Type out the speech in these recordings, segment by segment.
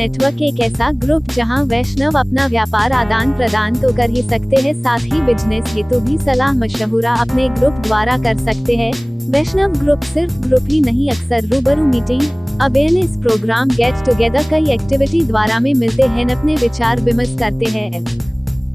Network एक ऐसा group जहां वैष्णव अपना व्यापार आदान प्रदान तो कर ही सकते हैं, साथ ही बिजनेस हेतु भी सलाह मशवरा अपने ग्रुप द्वारा कर सकते हैं। वैष्णव ग्रुप सिर्फ ग्रुप ही नहीं, अक्सर रूबरू meeting, awareness programme, get together कई एक्टिविटी द्वारा में मिलते हैं, अपने विचार विमर्श करते हैं।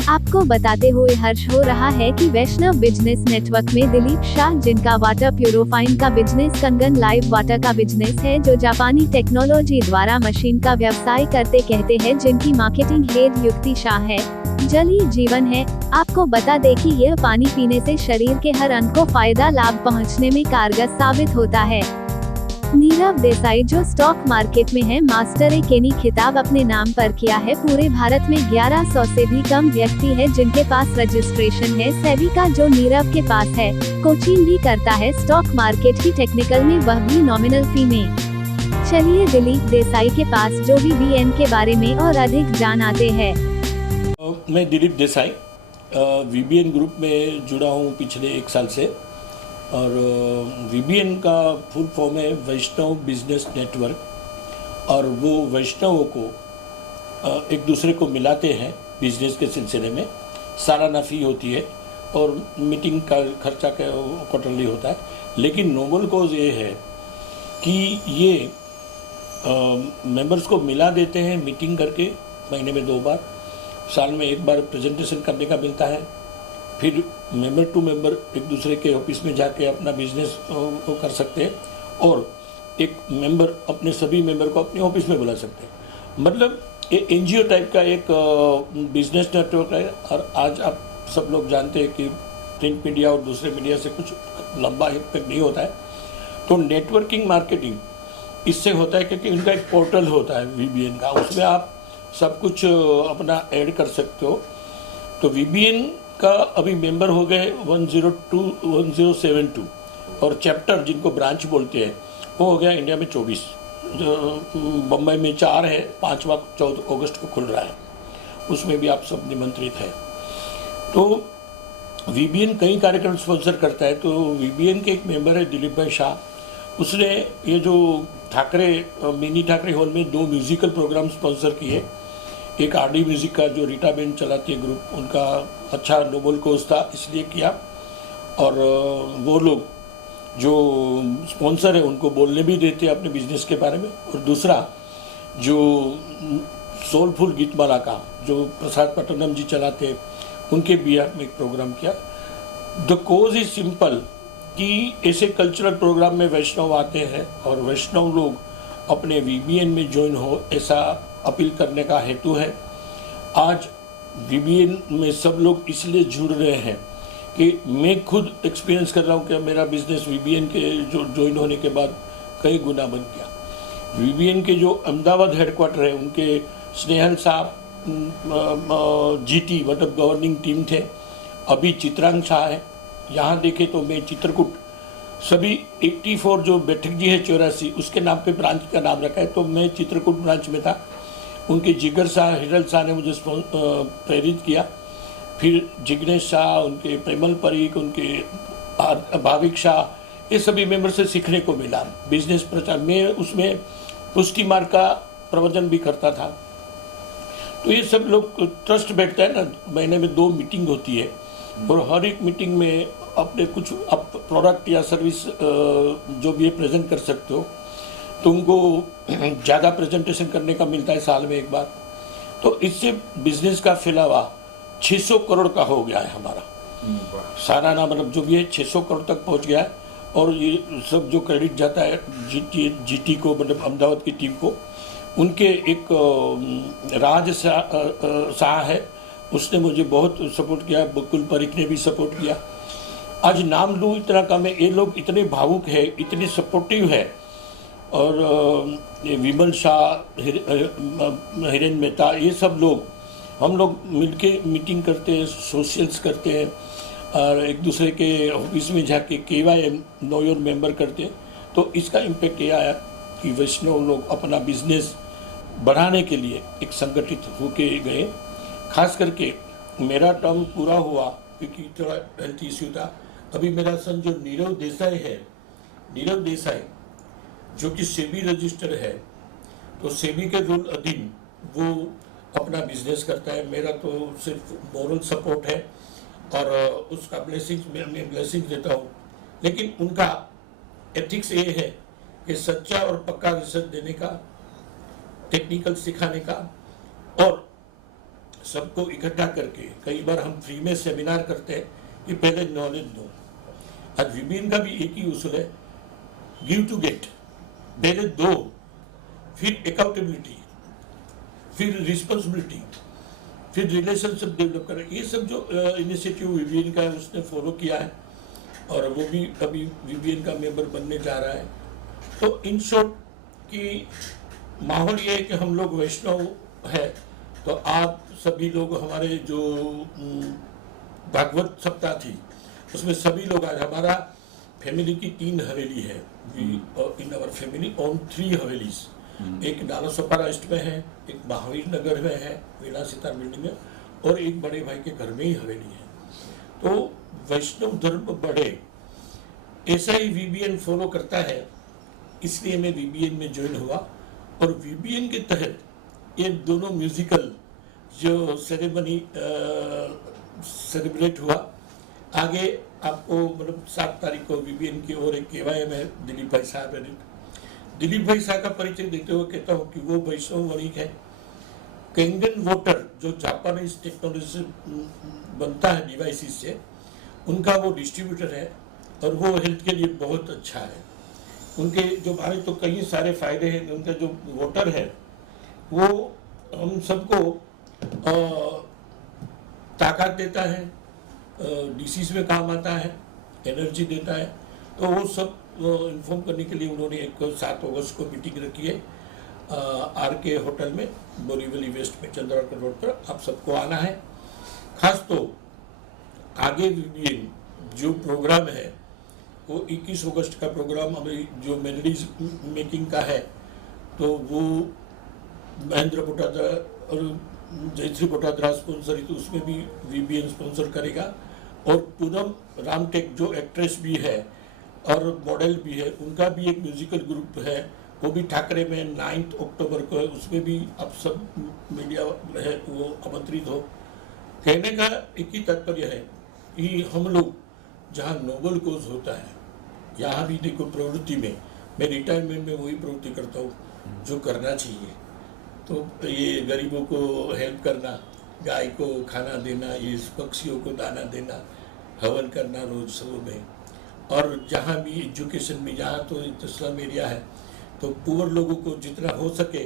आपको बताते हुए हर्ष हो रहा है कि वैष्णव बिजनेस नेटवर्क में दिलीप शाह, जिनका वाटर प्यूरोफाइन का बिजनेस, कंगन लाइव वाटर का बिजनेस है, जो जापानी टेक्नोलॉजी द्वारा मशीन का व्यवसाय करते कहते हैं, जिनकी मार्केटिंग हेड युक्ति शाह है। जल ही जीवन है। आपको बता दें कि यह पानी पीने से शरीर के हर अंग को फायदा लाभ पहुंचने में कारगर साबित होता है। नीरव देसाई, जो स्टॉक मार्केट में है, मास्टर ए केनी खिताब अपने नाम पर किया है। पूरे भारत में 1100 से भी कम व्यक्ति है जिनके पास रजिस्ट्रेशन है सेबी का, जो नीरव के पास है। कोचिंग भी करता है स्टॉक मार्केट की टेक्निकल में, वह भी नॉमिनल फी में। चलिए दिलीप देसाई के पास जो VBN के बारे में और अधिक जान आते हैं। मैं दिलीप देसाई VBN ग्रुप में जुड़ा हूँ पिछले 1 साल से, और VBN का फुल फॉर्म है वैष्णव बिजनेस नेटवर्क, और वो वैष्णवों को एक दूसरे को मिलाते हैं बिजनेस के सिलसिले में। सालाना फी होती है और मीटिंग का खर्चा क्वार्टरली होता है, लेकिन नोबल कॉज ये है कि ये मेंबर्स को मिला देते हैं मीटिंग करके, महीने में 2 बार, साल में 1 बार प्रेजेंटेशन करने का मिलता है। फिर मेंबर टू मेंबर एक दूसरे के ऑफिस में जाके अपना बिजनेस को कर सकते हैं, और एक मेंबर अपने सभी मेंबर को अपने ऑफिस में बुला सकते हैं। मतलब ये NGO टाइप का एक बिजनेस नेटवर्क है। और आज आप सब लोग जानते हैं कि प्रिंट मीडिया और दूसरे मीडिया से कुछ लंबा इम्पैक्ट नहीं होता है, तो नेटवर्किंग मार्केटिंग इससे होता है, क्योंकि उनका एक पोर्टल होता है VBN का, उसमें आप सब कुछ अपना ऐड कर सकते हो। तो VBN का अभी मेंबर हो गए 1072 और चैप्टर जिनको ब्रांच बोलते हैं वो हो गया इंडिया में 24, जो बम्बई में 4 है, 5वां 14 अगस्त को खुल रहा है, उसमें भी आप सब निमंत्रित हैं। तो VBN कई कार्यक्रम स्पॉन्सर करता है। तो VBN के एक मेंबर है दिलीप भाई शाह, उसने ये जो मिनी ठाकरे हॉल में 2 म्यूजिकल प्रोग्राम स्पॉन्सर किए। एक RD म्यूजिक का जो रीटा बेन चलाती है ग्रुप, उनका अच्छा नोबल कोर्स था इसलिए किया, और वो लोग जो स्पॉन्सर है उनको बोलने भी देते हैं अपने बिजनेस के बारे में। और दूसरा जो सोलफुल गीतमाला का जो प्रसाद पट्टनम जी चलाते हैं, उनके बिहार में एक प्रोग्राम किया। द कोज इज सिंपल कि ऐसे कल्चरल प्रोग्राम में वैष्णव आते हैं और वैष्णव लोग अपने VBN में ज्वाइन हो, ऐसा अपील करने का हेतु है। आज VBN में सब लोग इसलिए जुड़ रहे हैं कि मैं खुद एक्सपीरियंस कर रहा हूँ कि मेरा बिजनेस VBN के जो ज्वाइन होने के बाद कई गुना बन गया। VBN के जो अहमदाबाद हेडक्वार्टर है, उनके स्नेहल साहब GT मतलब गवर्निंग टीम थे, अभी चित्रांग शाह है। यहाँ देखे तो मैं चित्रकूट, सभी 84 जो बैठक जी है 84, उसके नाम पे ब्रांच का नाम रखा है, तो मैं चित्रकूट ब्रांच में था। उनके जिगर शाह, हिरल शाह ने मुझे प्रेरित किया। फिर जिग्नेश शाह, उनके प्रेमल परीक, उनके भाविक शाह, ये सभी मेंबर से सीखने को मिला बिजनेस प्रचार में। उसमें पुष्टि मार्ग का प्रवचन भी करता था। तो ये सब लोग ट्रस्ट बैठता है ना, महीने में 2 मीटिंग होती है, और हर एक मीटिंग में अपने कुछ आप प्रोडक्ट या सर्विस जो भी प्रेजेंट कर सकते हो, तो उनको ज़्यादा प्रेजेंटेशन करने का मिलता है साल में 1 बार। तो इससे बिजनेस का फैलावा 600 करोड़ का हो गया है हमारा सालाना, मतलब जो भी है 600 करोड़ तक पहुंच गया है। और ये सब जो क्रेडिट जाता है GT को, मतलब अहमदाबाद की टीम को, उनके एक राज शाह है, उसने मुझे बहुत सपोर्ट किया। बकुल परीख ने भी सपोर्ट किया। आज नाम लूँ इतना कम है, ये लोग इतने भावुक है, इतने सपोर्टिव है। और विमल शाह, हिरेन मेहता, ये सब लोग, हम लोग मिलके मीटिंग करते हैं, सोशल्स करते हैं, और एक दूसरे के ऑफिस में जाके KYM नो योर मेंबर करते हैं। तो इसका इम्पेक्ट ये आया कि वैष्णव लोग अपना बिजनेस बढ़ाने के लिए एक संगठित होके गए। खास करके मेरा टर्म पूरा हुआ क्योंकि थोड़ा हेल्थ इश्यू था। अभी मेरा सन जो नीरव देसाई है, नीरव देसाई जो कि सेबी रजिस्टर है, तो सेबी के रूल अधीन वो अपना बिजनेस करता है। मेरा तो सिर्फ मोरल सपोर्ट है और उसका ब्लेसिंग्स मैं ब्लेसिंग देता हूँ, लेकिन उनका एथिक्स ये है कि सच्चा और पक्का रिसर्च देने का, टेक्निकल सिखाने का और सबको इकट्ठा करके, कई बार हम फ्री में सेमिनार करते हैं कि पहले नॉलेज दो। आज विभिन्न का भी एक ही उसूल है, गिव टू गेट, पहले दो, फिर अकाउंटेबिलिटी, फिर रिस्पॉन्सिबिलिटी, फिर रिलेशनशिप डेवलप करें। ये सब जो इनिशिएटिव विभिन्न का है उसने फॉलो किया है और वो भी अभी विभिन्न का मेंबर बनने जा रहा है। तो इन शॉर्ट कि माहौल ये है कि हम लोग वैष्णव है, तो आप सभी लोग हमारे जो भागवत सप्ताह थी उसमें सभी लोग, आज हमारा फैमिली की 3 हवेली है, in our family on 3 havelis, एक नालासोपारा ईस्ट में है, एक महावीर नगर में है विलासिता बिल्डिंग में, और एक बड़े भाई के घर में ही हवेली है। तो वैष्णव धर्म बढ़े ऐसा ही वीबीएन फॉलो करता है, इसलिए मैं वीबीएन में ज्वाइन हुआ। और वीबीएन के तहत ये दोनों म्यूजिकल जो सेरेमनी सेलिब्रेट हुआ, आगे आपको मतलब 7 तारीख को वीबीएन की और एक केवाई में दिलीप भाई साहब है। दिलीप भाई साहब का परिचय देते हुए कहता हूँ कि वो वैष्णव वणिक है। कैंगन वाटर जो जापानीज टेक्नोलॉजी से बनता है डिवाइसेस से, उनका वो डिस्ट्रीब्यूटर है और वो हेल्थ के लिए बहुत अच्छा है। उनके जो हमारे तो कई सारे फायदे हैं। उनका जो वाटर है वो हम सबको ताकत देता है, डिसीज में काम आता है, एनर्जी देता है। तो वो सब इन्फॉर्म करने के लिए उन्होंने एक 7 अगस्त को मीटिंग रखी है RK होटल में, बोरीवली वेस्ट में, चंद्राकर रोड पर। आप सबको आना है। खास तो आगे वीबीएन जो प्रोग्राम है वो 21 अगस्त का प्रोग्राम हमें जो मेलोडीज मेकिंग का है, तो वो महेंद्र भट्टाद्रा और जयश्री भट्टाद्रा स्पॉन्सर, तो उसमें भी वीबीएन स्पॉन्सर करेगा। और पूनम रामटेक जो एक्ट्रेस भी है और मॉडल भी है, उनका भी एक म्यूजिकल ग्रुप है, वो भी ठाकरे में 9 अक्टूबर को है। उसमें भी आप सब मीडिया है वो आमंत्रित हो। कहने का एक ही तात्पर्य है कि हम लोग जहाँ नोबल कोज होता है, यहाँ भी देखो प्रवृत्ति में, मैं रिटायरमेंट में वही प्रवृत्ति करता हूँ जो करना चाहिए। तो ये गरीबों को हेल्प करना, गाय को खाना देना, ये पक्षियों को दाना देना, हवन करना रोज सुबह में, और जहाँ भी एजुकेशन में, यहाँ तो स्लम एरिया है, तो पुअर लोगों को जितना हो सके,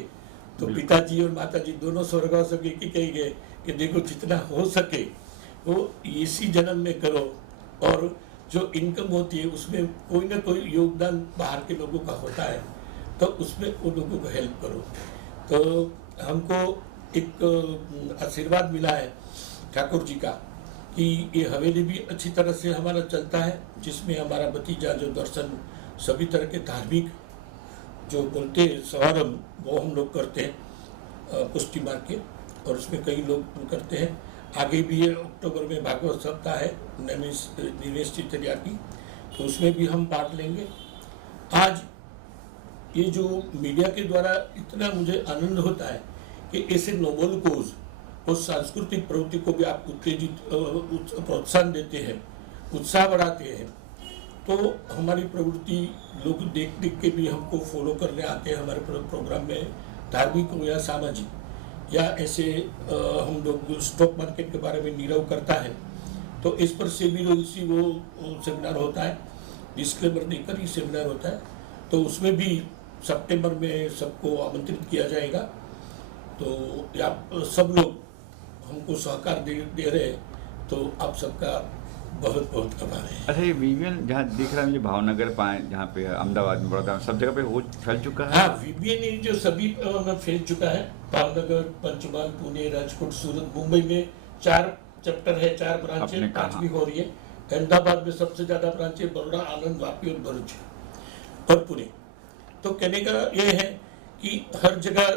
तो पिताजी और माताजी दोनों स्वर्गवास के ही कही गए कि देखो जितना हो सके वो इसी जन्म में करो, और जो इनकम होती है उसमें कोई ना कोई योगदान बाहर के लोगों का होता है, तो उसमें उन लोगों को हेल्प करो। तो हमको एक आशीर्वाद मिला है ठाकुर जी का कि ये हवेली भी अच्छी तरह से हमारा चलता है, जिसमें हमारा भतीजा जो दर्शन, सभी तरह के धार्मिक जो बोलते समारंभ वो हम लोग करते हैं पुष्टि मार्ग के, और उसमें कई लोग करते हैं। आगे भी ये अक्टूबर में भागवत सप्ताह है निवेश चितरिया की, तो उसमें भी हम पार्ट लेंगे। आज ये जो मीडिया के द्वारा इतना मुझे आनंद होता है कि ऐसे नोबल कोज और सांस्कृतिक प्रवृत्ति को भी आप उत्तेजित प्रोत्साहन देते हैं, उत्साह बढ़ाते हैं, तो हमारी प्रवृत्ति लोग देख देख के भी हमको फॉलो करने आते हैं हमारे प्रोग्राम में, धार्मिक हो या सामाजिक या ऐसे हम लोग स्टॉक मार्केट के बारे में नीरव करता है, तो इस पर सेबी वो सेमिनार होता है, डिस्क्लेमर देकर ही सेमिनार होता है। तो उसमें भी सितंबर में सबको आमंत्रित किया जाएगा। तो आप सब लोग हमको सहकार दे रहे हैं, तो आप सबका बहुत बहुत आभार है। अच्छा, ये वीबीएन जहाँ दिख रहा है मुझे, भावनगर पाए जहाँ पे अहमदाबाद में, बड़ौदा में, सब जगह पे हो फैल चुका है। हाँ, वीबीएन जो सभी में फैल चुका है। भावनगर, पंचमहाल, पुणे, राजकोट, सूरत, मुंबई में 4 चैप्टर है, 4 ब्रांच है, 5वीं हो रही है। अहमदाबाद में सबसे ज्यादा ब्रांच है, बड़ौदा, आनंद, वापी और भरूच और पुणे। तो कहने का ये है कि हर जगह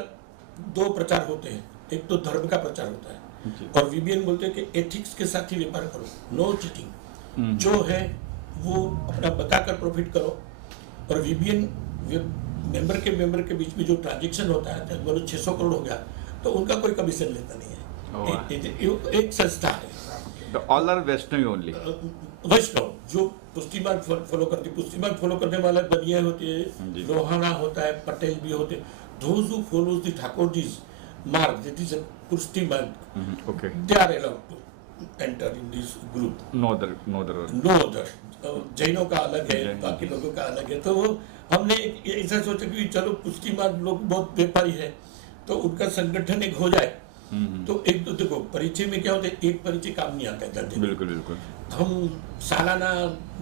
2 प्रचार होते हैं, एक तो धर्म का प्रचार होता है और वीबीएन बोलते हैं कि एथिक्स के साथ ही व्यापार करो, नो चीटिंग, जो है वो अपना बताकर प्रॉफिट करो। और वीबीएन मेंबर के बीच में जो ट्रांजेक्शन होता है, तो बोलो 600 करोड़ हो गया, तो उनका कोई कमीशन लेता नहीं है। एक संस्था है, तो ऑल आर वैष्णवी ओनली। वैष्णव जो पुष्टि मार्ग फॉलो करती, पुष्टि मार्ग फॉलो करने वाला बनिया होते हैं, लोहाना होता है, पटेल भी होते हैं। Those who follows the Thakurji's mark, that is a Pushti Marg, okay, they are allowed to enter in this group. No other. No other. जैनों का अलग है, बाकी लोगों का अलग है। तो वो हमने ऐसा सोचा कि चलो पुष्टि मार्ग लोग बहुत व्यापारी है, तो उनका संगठन एक हो जाए। तो एक तो देखो परिचय में क्या होता है, एक परिचय काम नहीं आता है जल्दी। बिल्कुल बिल्कुल। हम सालाना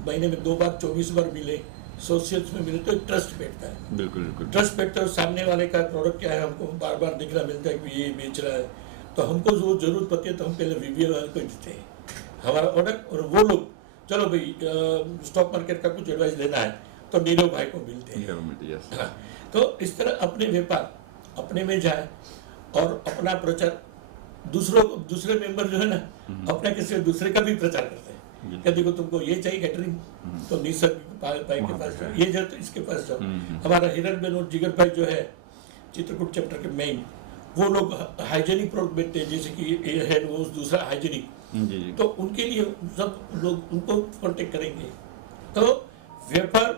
महीने में 2 बार 24 बार मिले, सोशल्स में मिले, तो एक ट्रस्ट बैठता है। बिल्कुल बिल्कुल। ट्रस्ट बैठता है, सामने वाले का प्रोडक्ट क्या है हमको बार बार दिखना मिलता है कि ये बेच रहा है, तो हमको जो जरूरत पड़ती है तो हम पहले वीवीएल वाले को देते हैं हमारा ऑर्डर, और वो लोग चलो भाई स्टॉक मार्केट का कुछ एडवाइस लेना है तो नीरव भाई को मिलते हैं। हाँ, तो इस तरह अपने व्यापार अपने में जाए और अपना प्रचार दूसरे मेंबर जो है ना, अपने किसी दूसरे का भी प्रचार करते हैं। क्या देखो तुमको ये चाहिए कैटरिंग, तो निसर्ग भाई के पास जाओ, ये जाओ तो इसके पास जाओ। हमारा हिरन बेन और जिगर भाई जो है चित्रकूट चैप्टर के मेन, वो लोग हाइजेनिक प्रोडक्ट बेचते हैं, जैसे कि ये है वो दूसरा हाइजेनिक, तो उनके लिए सब लोग उनको कॉन्टेक्ट करेंगे। तो व्यापार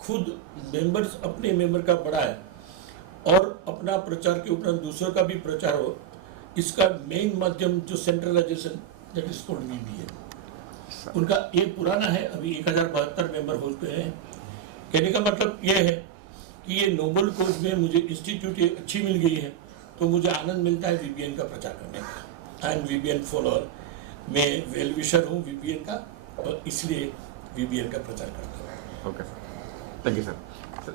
खुद मेंबर्स अपने मेंबर का बड़ा है और अपना प्रचार के उपरांत दूसरों का भी प्रचार हो, इसका मेन माध्यम जो सेंट्रलाइजेशन दैट इज कॉल्ड वीबीएन, उनका ये पुराना है, अभी 1072 मेंबर हो चुके हैं। कहने का मतलब ये है कि ये नोबल कोर्स में मुझे इंस्टीट्यूट अच्छी मिल गई है, तो मुझे आनंद मिलता है वीबीएन का प्रचार करने का। आई एम वीबीएन फॉलोअर, मैं वेल विशर हूँ वीबीएन का, और इसलिए वीबीएन का प्रचार करता हूँ। Okay, thank you sir.